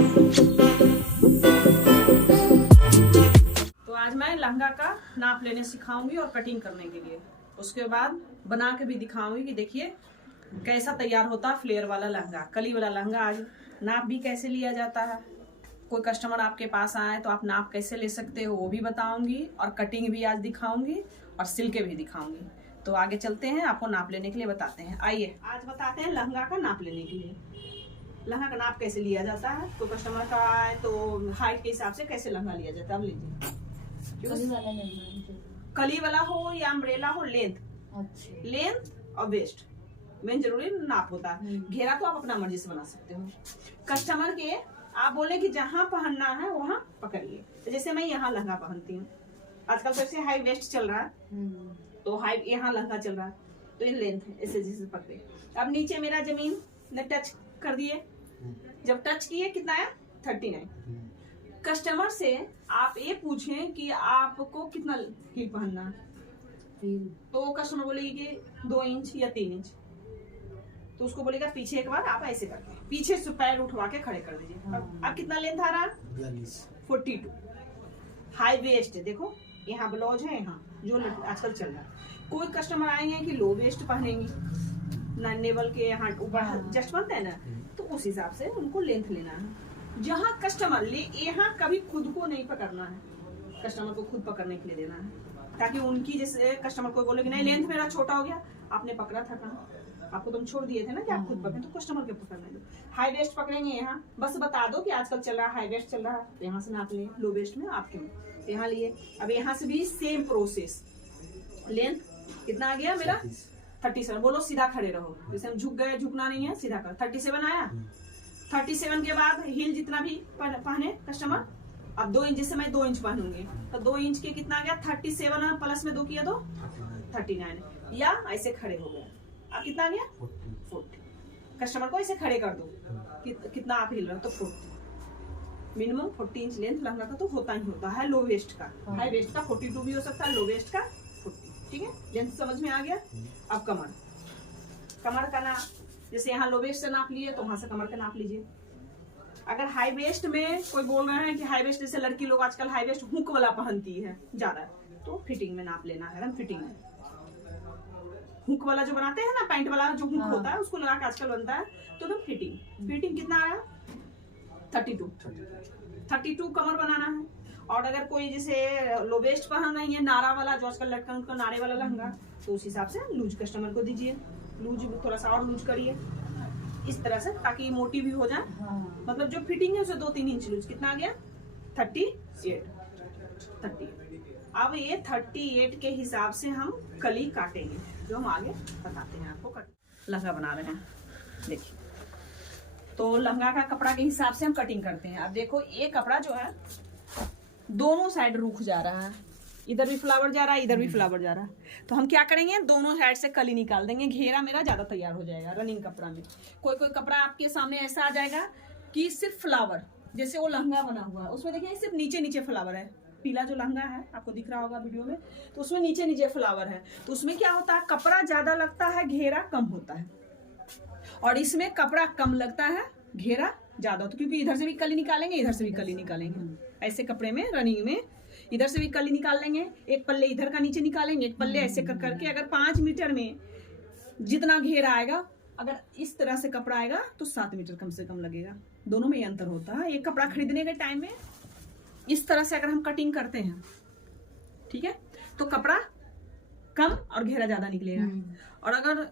तो आज मैं लहंगा का नाप लेने सिखाऊंगी और कटिंग करने के लिए, उसके बाद बना के भी दिखाऊंगी कि देखिए कैसा तैयार होता है फ्लेयर वाला लहंगा, कली वाला लहंगा। आज नाप भी कैसे लिया जाता है, कोई कस्टमर आपके पास आए तो आप नाप कैसे ले सकते हो वो भी बताऊंगी, और कटिंग भी आज दिखाऊंगी और सिल के भी दिखाऊंगी। तो आगे चलते हैं, आपको नाप लेने के लिए बताते हैं। आइए आज बताते हैं लहंगा का नाप लेने के लिए। लहंगा का नाप कैसे लिया जाता है, तो कस्टमर का आए तो हाइट के हिसाब से कैसे लहंगा लिया जाता है। अब लीजिए, कली वाला हो या अम्ब्रेला हो, लेंथ और वेस्ट मेन जरूरी नाप होता है। घेरा तो आप अपना मर्जी से बना सकते हो। कस्टमर के आप बोले कि जहाँ पहनना है वहाँ पकड़िए। तो जैसे मैं यहाँ लहंगा पहनती हूँ, आजकल सबसे हाई वेस्ट चल रहा है, तो हाई यहाँ लहंगा चल रहा है, तो ये लेंथ है, ऐसे जैसे पकड़े। अब नीचे मेरा जमीन ने टच कर दिए, जब टच किए कितना आया 39। कस्टमर से आप ये पूछें कि आपको कितना हील पहनना है, तो कस्टमर बोलेगी कि 2 इंच या 3 इंच, तो उसको बोलेगा पीछे एक बार आप ऐसे करके पीछे से पैर उठवा के खड़े कर दीजिए। अब कितना लेंथ आ रहा है 42। हाई वेस्ट है, देखो यहाँ ब्लाउज है, यहाँ जो आजकल चल रहा है। कोई कस्टमर आएंगे कि लो वेस्ट पहनेंगी, नेवल के यहाँ ऊपर जस्ट बनता है ना, तो उस हिसाब से उनको लेंथ लेना है। जहाँ कस्टमर ले, यहाँ कभी खुद को नहीं पकड़ना है, कस्टमर को खुद पकड़ने के लिए देना है, ताकि उनकी जैसे कस्टमर को बोले कि नहीं लेंथ मेरा छोटा हो गया, आपने पकड़ा था कहाँ, आपको तुम छोड़ दिए थे ना कि आप खुद पकड़े, तो कस्टमर के पकड़ने दो। हाई वेस्ट पकड़ेंगे यहाँ, बस बता दो कि आजकल चल रहा है हाई वेस्ट चल रहा है, तो यहाँ से नाप लिए। लो वेस्ट में आपके में यहाँ लिए। अब यहाँ से भी सेम प्रोसेस, लेंथ कितना आ गया मेरा 37। बोलो सीधा खड़े रहो, जैसे हम झुक गए, झुकना नहीं है, सीधा कर। 37 आया। 37 के बाद हील जितना भी पहने कस्टमर, अब 2 इंच, जैसे मैं 2 इंच पहनूंगी तो 2 इंच के कितना आ गया 37 प्लस में 2 किया तो 39, या ऐसे खड़े हो गए। अब कितना आ गया 40। कस्टमर को ऐसे खड़े कर दो, कितना आप हिल रहे हो, तो 40। मिनिमम 40 इंच लेंथ लहंगा का तो होता ही होता है। लो वेस्ट का, हाई वेस्ट का 42 भी हो सकता है, लो वेस्ट का 40। ठीक है, लेंथ समझ में आ गया। अब कमर का नाप, जैसे यहाँ लो वेस्ट से नाप लिए तो वहां से कमर का नाप लीजिए। अगर हाई वेस्ट में कोई बोल रहे हैं कि हाई वेस्ट, जैसे लड़की लोग आजकल हाई वेस्ट हुक वाला पहनती है ज्यादा, तो फिटिंग में नाप लेना है। फिटिंग में हुक वाला जो बनाते हैं ना, पैंट वाला जो हुक होता है उसको लगा के आजकल बनता है, तो तुम फिटिंग कितना आया 32 कमर बनाना है। और अगर कोई जैसे लो वेस्ट पहन रही है, नारा वाला जो आजकल लटका उनका नारे वाला लहंगा, तो उस हिसाब से लूज कस्टमर को दीजिए, लूज थोड़ा सा और लूज करिए इस तरह से, ताकि मोटी भी हो जाए। मतलब जो फिटिंग है उसे 2-3 इंच लूज। कितना आ गया 38। अब ये 38 के हिसाब से हम कली काटेंगे, जो हम आगे बताते हैं आपको। लहंगा बना रहे हैं, देखिए। तो लहंगा का कपड़ा के हिसाब से हम कटिंग करते हैं। अब देखो ये कपड़ा जो है दोनों साइड रुक जा रहा है, इधर भी फ्लावर जा रहा है, इधर भी फ्लावर जा रहा है, तो हम क्या करेंगे दोनों साइड से कली निकाल देंगे। घेरा मेरा ज्यादा तैयार हो जाएगा रनिंग कपड़ा में। कोई कपड़ा आपके सामने ऐसा आ जाएगा कि सिर्फ फ्लावर, जैसे वो लहंगा बना हुआ है उसमें देखिए सिर्फ नीचे फ्लावर है। पीला जो लहंगा है आपको दिख रहा होगा वीडियो में, तो उसमें नीचे फ्लावर है, तो उसमें क्या होता है कपड़ा ज्यादा लगता है, घेरा कम होता है। और इसमें कपड़ा कम लगता है, घेरा ज्यादा होता है, क्योंकि इधर से भी कली निकालेंगे, इधर से भी कली निकालेंगे। ऐसे कपड़े में रनिंग में इधर से भी कली निकाल लेंगे, एक पल्ले इधर का नीचे निकालेंगे, एक पल्ले ऐसे कर करके। अगर 5 मीटर में जितना घेरा आएगा, अगर इस तरह से कपड़ा आएगा तो 7 मीटर कम से कम लगेगा। दोनों में ये अंतर होता है। एक कपड़ा खरीदने के टाइम में इस तरह से अगर हम कटिंग करते हैं, ठीक है, तो कपड़ा कम और घेरा ज्यादा निकलेगा। और अगर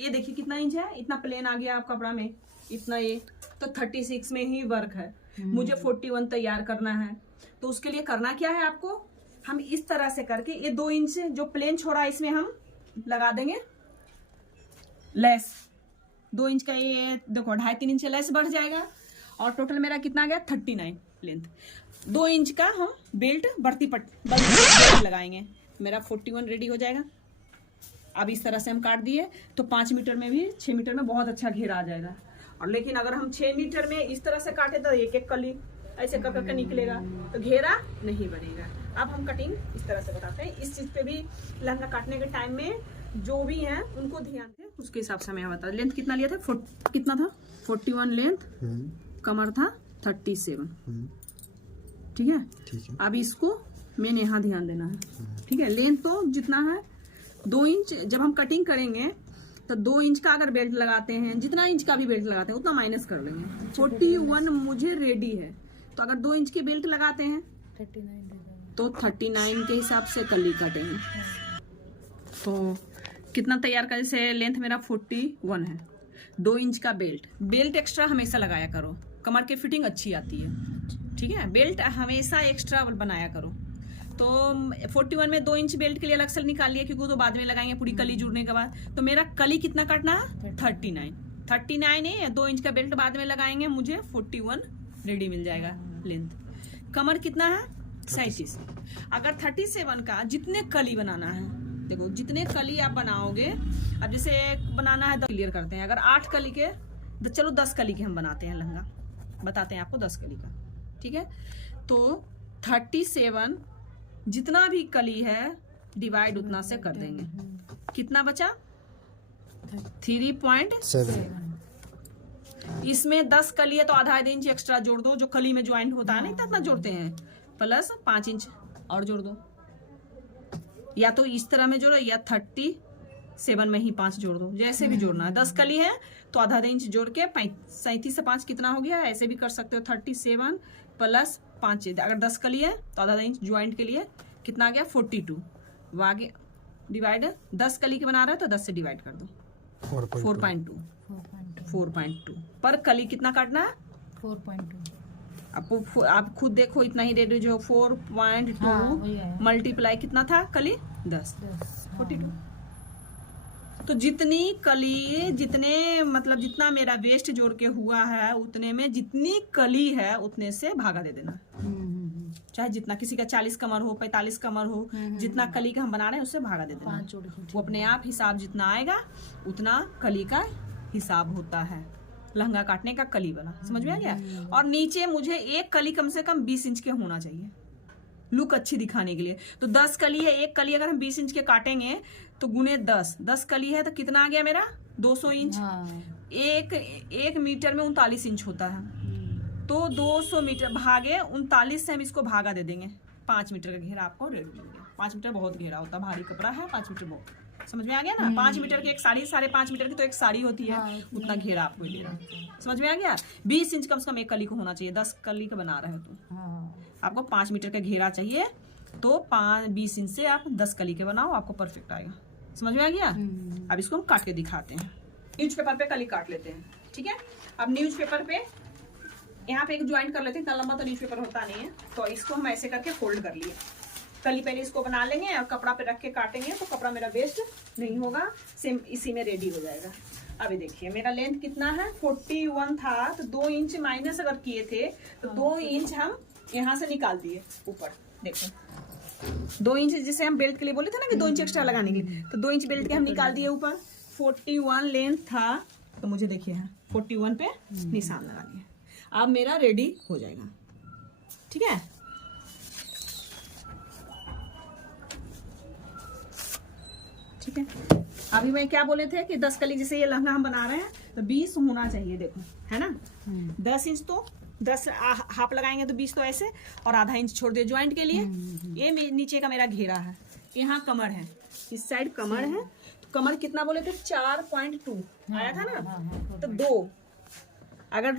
ये देखिए कितना इंच है, इतना प्लेन आ गया आप कपड़ा में, इतना ये तो 36 में ही वर्क है। मुझे 41 तैयार करना है, तो उसके लिए करना क्या है आपको, हम इस तरह से करके ये 2 इंच जो प्लेन छोड़ा इसमें हम लगा देंगे लेस। 2 इंच का ये देखो 2.5-3 इंच लेस बढ़ जाएगा, और टोटल मेरा कितना आ गया 39 लेंथ। 2 इंच का हम बेल्ट बढ़ती लगाएंगे, मेरा 41 रेडी हो जाएगा। अब इस तरह से हम काट दिए तो 5 मीटर में भी 6 मीटर में बहुत अच्छा घेरा आ जाएगा। और लेकिन अगर हम 6 मीटर में इस तरह से काटे तो एक कली ऐसे कर करके निकलेगा, तो घेरा नहीं बनेगा। अब हम कटिंग इस तरह से बताते हैं। इस चीज पे भी लहंगा काटने के टाइम में जो भी है उनको ध्यान दें, उसके हिसाब से मैं बता। लेंथ कितना लिया था, कितना था 41 लेंथ, कमर था 37। ठीक है, अब इसको मैंने यहाँ ध्यान देना है। ठीक है, लेंथ तो जितना है 2 इंच, जब हम कटिंग करेंगे तो 2 इंच का अगर बेल्ट लगाते हैं, जितना इंच का भी बेल्ट लगाते हैं उतना माइनस कर लेंगे। 41 मुझे रेडी है, तो अगर 2 इंच के बेल्ट लगाते हैं 39 तो 39 के हिसाब से कली काटेंगे। तो कितना तैयार कर, जैसे लेंथ मेरा 41 है, 2 इंच का बेल्ट एक्स्ट्रा हमेशा लगाया करो, कमर की फिटिंग अच्छी आती है। ठीक है, बेल्ट हमेशा एक्स्ट्रा बनाया करो। तो 41 में 2 इंच बेल्ट के लिए अलग से निकाल लिया, क्योंकि तो बाद में लगाएंगे पूरी कली जुड़ने के बाद। तो मेरा कली कितना काटना है 39 है, 2 इंच का बेल्ट बाद में लगाएंगे, मुझे 41 रेडी मिल जाएगा लेंथ। कमर कितना है 37। अगर 37 का जितने कली बनाना है, देखो जितने कली आप बनाओगे, अब जैसे बनाना है क्लियर करते हैं, अगर 8 कली के, चलो 10 कली के हम बनाते हैं लहंगा, बताते हैं आपको 10 कली का। ठीक है, तो 37 जितना भी कली है डिवाइड उतना से कर देंगे। कितना बचा 3.7। इसमें 10 कली है तो आधा इंच एक्स्ट्रा जोड़ दो, जो कली में ज्वाइंट होता है ना इतना जोड़ते हैं, प्लस 5 इंच और जोड़ दो, या तो इस तरह में जोड़ो या 37 में ही 5 जोड़ दो, जैसे भी जोड़ना है। 10 कली है तो आधा इंच जोड़ के 37 से 5 कितना हो गया, ऐसे भी कर सकते हो 37 प्लस 5। अगर 10 कली है तो आधा इंच ज्वाइंट के लिए कितना आ गया 42। आगे डिवाइड 10 कली के बना रहे हो तो 10 से डिवाइड कर दो 4.2 पर कली कितना काटना है 4.2। आप खुद देखो, इतना ही रेडी जो 4.2 मल्टीप्लाई कितना था कली 10 42। तो जितनी कली, जितने मतलब जितना मेरा वेस्ट जोड़ के हुआ है उतने में जितनी कली है उतने से भागा दे देना। चाहे जितना, किसी का 40 कमर हो 45 कमर हो, जितना कली का हम बना रहे हैं उससे भागा दे देना। वो अपने आप हिसाब जितना आएगा उतना कली का हिसाब होता है लहंगा काटने का, कली वाला। समझ में आ गया। और नीचे मुझे एक कली कम से कम 20 इंच के होना चाहिए, लुक अच्छी दिखाने के लिए। तो 10 कली है, एक कली अगर हम 20 इंच के काटेंगे तो गुने 10 कली है तो कितना आ गया मेरा 200 इंच। एक मीटर में 39 इंच होता है, तो 200 मीटर भागे 39 से हम इसको भागा दे देंगे। 5 मीटर का घेरा आपको रेडी मिल गया। 5 मीटर बहुत घेरा होता है, भारी कपड़ा है, 5 मीटर बहुत, समझ में आ गया ना। 5 मीटर की एक साड़ी, 5.5 मीटर की तो एक साड़ी होती है, उतना घेरा आपको ले रहा, समझ में आ गया। 20 इंच कम से कम एक कली को होना चाहिए। 10 कली का बना रहे हो तो आपको 5 मीटर का घेरा चाहिए, तो 20 इंच से आप 10 कली के बनाओ, आपको परफेक्ट आएगा। समझ में आ गया। अब इसको हम काट के दिखाते हैं। न्यूज पेपर पे कली काट लेते हैं। ठीक है, अब न्यूज पेपर पे यहाँ पे एक ज्वाइंट कर लेते हैं, इतना लंबा तो न्यूज पेपर होता नहीं है, तो इसको हम ऐसे करके फोल्ड कर लिए। कली पहले इसको बना लेंगे और कपड़ा पे रख के काटेंगे, तो कपड़ा मेरा वेस्ट नहीं होगा, सेम इसी में रेडी हो जाएगा। अभी देखिए मेरा लेंथ कितना है 41 था, तो 2 इंच माइनस अगर किए थे तो 2 इंच हम यहाँ से निकाल दिए ऊपर। देखो 2 इंच, जैसे हम बेल्ट के लिए बोले थे ना कि 2 इंच एक्स्ट्रा लगाने के लिए, तो 2 इंच बेल्ट के हम निकाल दिए ऊपर। 41 लेंथ था, तो मुझे देखिए 41 पे निशान लगा दिया। अब मेरा रेडी हो जाएगा। ठीक है, ठीक है। अभी मैं क्या बोले थे कि 10 कली, जैसे ये लहंगा हम बना रहे हैं तो 20 होना चाहिए, देखो है ना। 10 इंच तो 10 हाफ लगाएंगे तो 20 तो ऐसे, और आधा इंच छोड़ दिए ज्वाइंट के लिए। ये नीचे का मेरा घेरा है, यहाँ कमर है, इस साइड कमर है, तो कमर कितना बोले थे 4.2 आया था ना, तो 2 अगर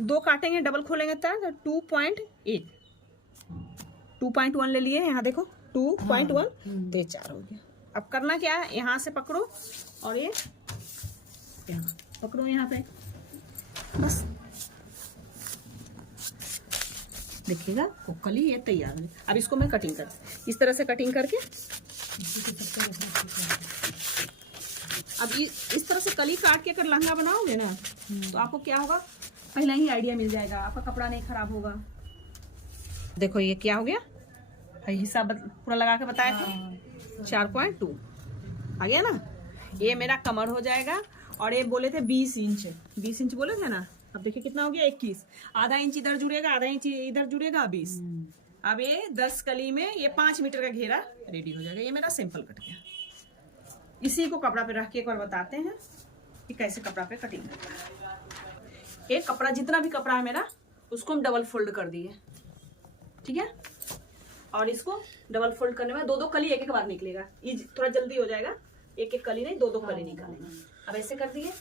2 काटेंगे डबल खोलेंगे तो 2.8 2.1 ले लिए, यहाँ देखो 2.1 तो 4 हो गया। अब करना क्या है, यहाँ से पकड़ो और ये यहाँ पकड़ो, यहाँ पे बस देखिएगा वो कली ये तैयार है। अब इसको मैं कटिंग कर, इस तरह से कटिंग करके, अब इस तरह से कली काट के अगर लहंगा बनाओगे ना तो आपको क्या होगा, पहला ही आइडिया मिल जाएगा, आपका कपड़ा नहीं खराब होगा। देखो ये क्या हो गया, हिसाब पूरा लगा के बताया था 4.2 आ गया ना। ये मेरा कमर हो जाएगा, और ये बोले थे 20 इंच बोले थे ना। अब देखिए कितना हो गया 21, आधा इंच इधर जुड़ेगा, आधा इंच इधर जुड़ेगा 20। अब ये 10 कली में ये 5 मीटर का घेरा रेडी हो जाएगा। ये मेरा सिंपल कट गया। इसी को कपड़ा पे रख के एक बार बताते हैं कि कैसे कपड़ा पे कटिंग करना है। एक कपड़ा, जितना भी कपड़ा है मेरा उसको हम डबल फोल्ड कर दिए, ठीक है। और इसको डबल फोल्ड करने में 2-2 कली एक बार निकलेगा, थोड़ा जल्दी हो जाएगा। एक कली नहीं, 2-2 कली निकालेंगे। अब ऐसे कर दिए।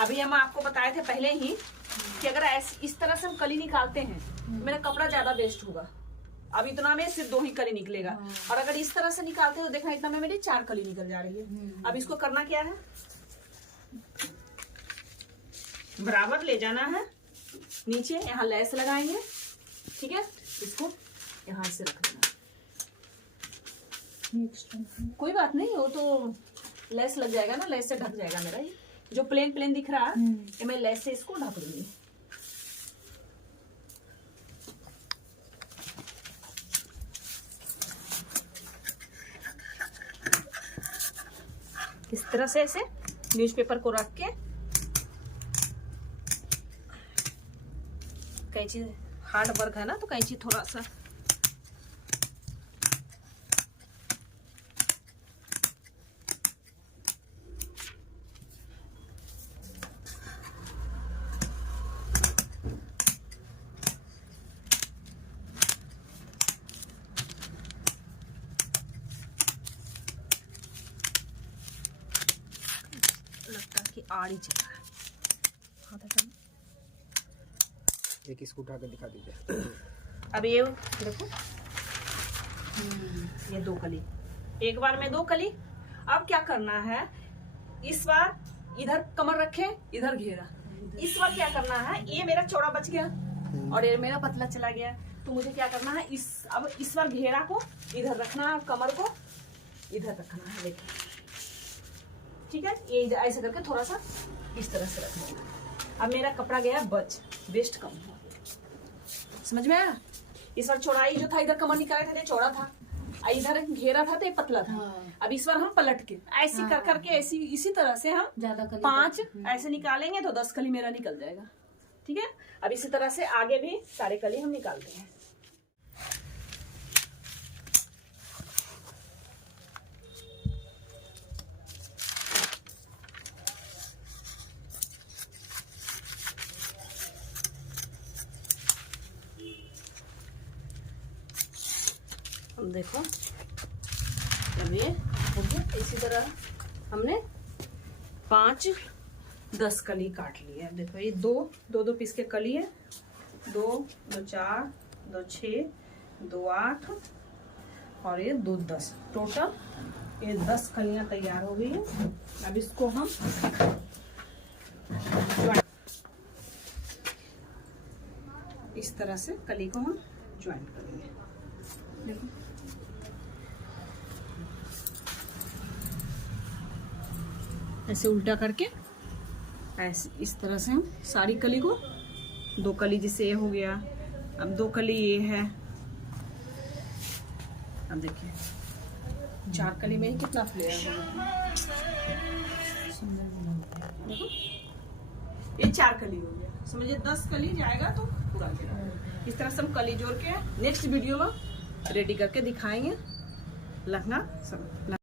अभी हम आपको बताए थे पहले ही कि अगर इस तरह से हम कली निकालते हैं मेरा कपड़ा ज्यादा वेस्ट होगा। अब इतना में सिर्फ 2 ही कली निकलेगा, और अगर इस तरह से निकालते हो तो देखना इतना में मेरी 4 कली निकल जा रही है। अब इसको करना क्या है, बराबर ले जाना है नीचे, यहाँ लेस लगाएंगे, ठीक है। इसको यहाँ से रख देना, कोई बात नहीं, वो तो लेस लग जाएगा ना, लेस से ढक जाएगा मेरा। ये जो प्लेन दिख रहा है ये मैं लेस से इसको ढक दूंगी। इस तरह से ऐसे न्यूज़पेपर को रख के, कैंची हार्ड वर्क है ना तो कैंची थोड़ा सा लगता है कि आड़ी चल रहा है। एक इसको उठा कर दिखा दीजिए। अब ये देखो, ये 2 कली, एक बार में 2 कली। अब क्या करना है, इस बार इधर कमर रखे, इधर घेरा। इस बार क्या करना है, ये मेरा चौड़ा बच गया और ये मेरा पतला चला गया, तो मुझे क्या करना है, अब इस बार घेरा को इधर रखना है और कमर को इधर रखना है। देखिए, ठीक है। ये ऐसे करके थोड़ा सा इस तरह से रखना है। अब मेरा कपड़ा गया बच, वेस्ट कम हुआ, समझ में आया। इस बार चौड़ाई जो था, इधर कमर निकाले थे चौड़ा था, इधर घेरा था तो ये पतला था। अब इस बार हम पलट के ऐसी कर करके ऐसी इसी तरह से हम 5 ऐसे निकालेंगे तो 10 कली मेरा निकल जाएगा, ठीक है। अब इसी तरह से आगे भी सारे कली हम निकालते हैं। देखो, अब ये इसी तरह हमने 5-10 कली काट ली है। देखो, ये 2 पीस के कली है, 2, 2, 4, 2, 6, 2, 8 और ये 2, 10, टोटल ये 10 कलियां तैयार हो गई है। अब इसको हम इस तरह से कली को हम ज्वाइंट करेंगे। देखो, ऐसे उल्टा करके ऐसे इस तरह से हम सारी कली को, 2 कली जैसे ये हो गया, अब 2 कली ये है। अब देखिए 4 कली में कितना फ्लेयर होगा। देखो, ये 4 कली हो गया, समझिए 10 कली जाएगा तो पूरा जाएगा। इस तरह से हम कली जोड़ के नेक्स्ट वीडियो में रेडी करके दिखाएंगे लहंगा सब।